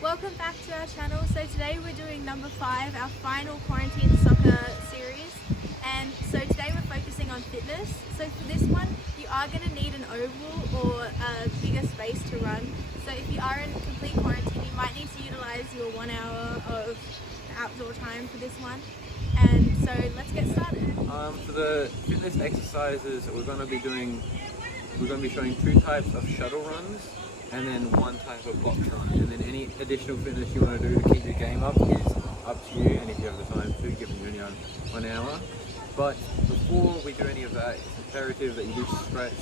Welcome back to our channel. So today we're doing number 5, our final quarantine soccer series. And so today we're focusing on fitness. So for this one, you are going to need an oval or a bigger space to run. So if you are in complete quarantine, you might need to utilize your 1 hour of outdoor time for this one. And so let's get started. For the fitness exercises, we're going to be showing 2 types of shuttle runs and then 1 type of box run. And then any additional fitness you want to do to keep your game up is up to you, and if you have the time to, given you only have 1 hour. But before we do any of that, it's imperative that you do stretch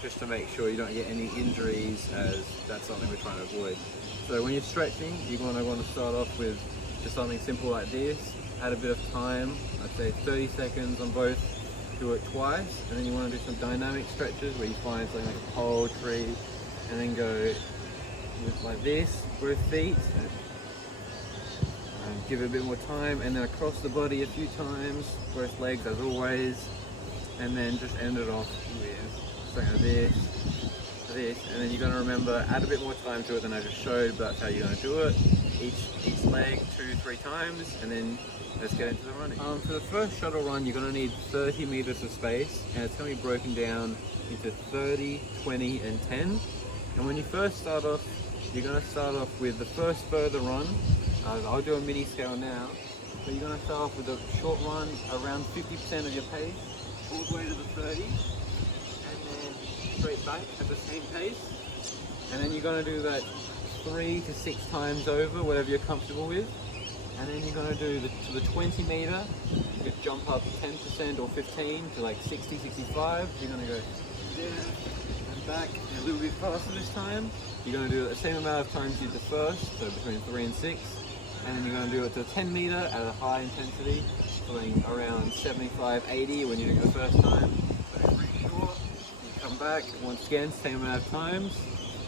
just to make sure you don't get any injuries, as that's something we're trying to avoid. So when you're stretching, you're going to want to start off with just something simple like this. Add a bit of time, I'd say 30 seconds on both, do it twice, and then you want to do some dynamic stretches where you find something like a pole, tree, and then go with like this, both feet, and give it a bit more time, and then across the body a few times, both legs as always, and then just end it off with something like this, and then you're going to remember, add a bit more time to it than I just showed, but that's how you're going to do it. Each leg 2-3 times, and then let's get into the running. For the first shuttle run, you're going to need 30 meters of space, and it's going to be broken down into 30, 20, and 10. And when you first start off, you're going to start off with the first further run. I'll do a mini scale now. So you're going to start off with a short run around 50% of your pace, all the way to the 30, and then straight back at the same pace. And then you're going to do that 3 to 6 times over, whatever you're comfortable with. And then you're going to do to the 20 meter, you could jump up 10% or 15 to like 60, 65. You're going to go there and back and a little bit faster this time. You're going to do it the same amount of times you did the first, so between 3 and 6. And then you're going to do it to the 10 meter at a high intensity, going around 75, 80 when you do it the first time. So every short, you come back once again, same amount of times.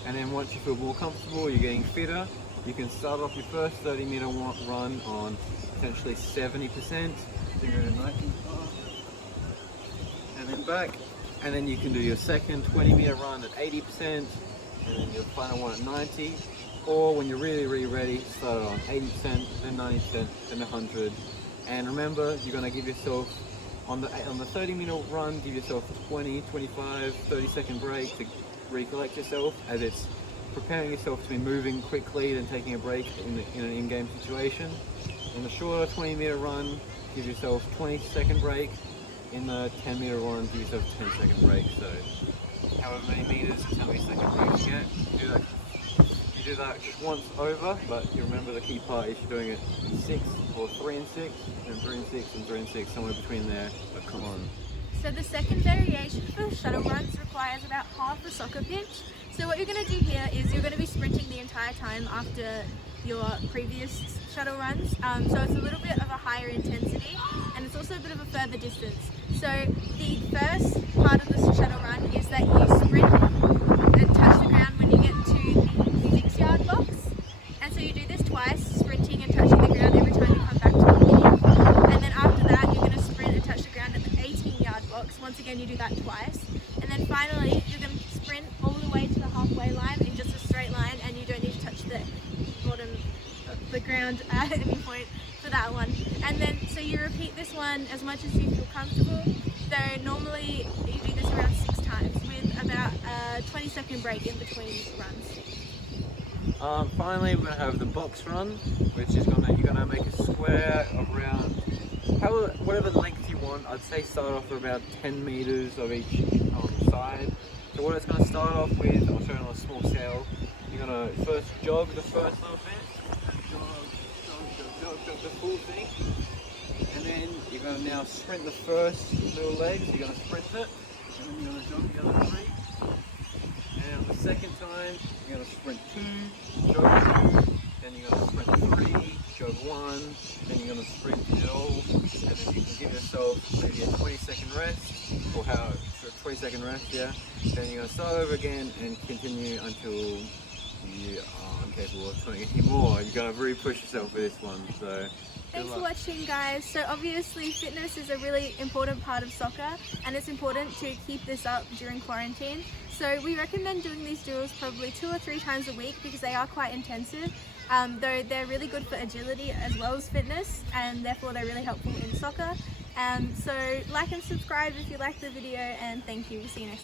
And then once you feel more comfortable, you're getting fitter, you can start off your first 30 meter run on potentially 70%, then go to 90, and then back, and then you can do your second 20 meter run at 80%, and then your final one at 90, or when you're really ready, start on 80%, then 90%, then 100. And remember, you're going to give yourself, on the 30 meter run, give yourself a 20, 25, 30 second break to recollect yourself, as it's preparing yourself to be moving quickly, then taking a break in an in-game situation. In the shorter 20 meter run, give yourself 20-second break. In the 10 meter run, give yourself a 10-second break. So however many meters, how many second breaks you get, you do that just once over, but you remember the key part is you're doing it 6 or 3 and 6, and 3 and 6 and 3 and 6, somewhere between there, but come on. So the second variation for shuttle runs requires about half a soccer pitch. So what you're going to do here is you're going to be sprinting the entire time after your previous shuttle runs. So it's a little bit of a higher intensity, and it's also a bit of a further distance. So the first part of the shuttle run is that you sprint and touch the ground when you get to the 6-yard box. And so you do this twice, sprinting and touching the ground every time you come back to the beginning. And then after that, you're going to sprint and touch the ground at the 18-yard box. Once again, you do that twice. And then finally, you're going to sprint all the way to the halfway line in just a straight line, and you don't need to touch the bottom of the ground at any point for that one. And then, so you repeat this one as much as you feel comfortable. So normally you do this around 6 times with about a 20-second break in between runs. Finally, we're going to have the box run, which is you're going to make a square around whatever length you want. I'd say start off with about 10 meters of each side. So what it's going to start off with, I'll show you on a small scale. You're going to first jog the first little bit, jog the full thing, and then you're going to now sprint the first little leg, so you're going to sprint it, and then you're going to jog the other 3. And on the second time, you're going to sprint 2, jog 2, then you're going to sprint 3, jog 1, then you're going to sprint it all, and then you can give yourself maybe a 20-second rest, or 20-second rest, yeah. Then you're going to start over again and continue until you are incapable of doing any more. You're going to really push yourself with this one, so Thanks for watching, guys. So obviously fitness is a really important part of soccer, and it's important to keep this up during quarantine. So we recommend doing these drills probably 2 or 3 times a week because they are quite intensive, though they're really good for agility as well as fitness, and therefore they're really helpful in soccer. So like and subscribe if you like the video, and thank you. See you next time.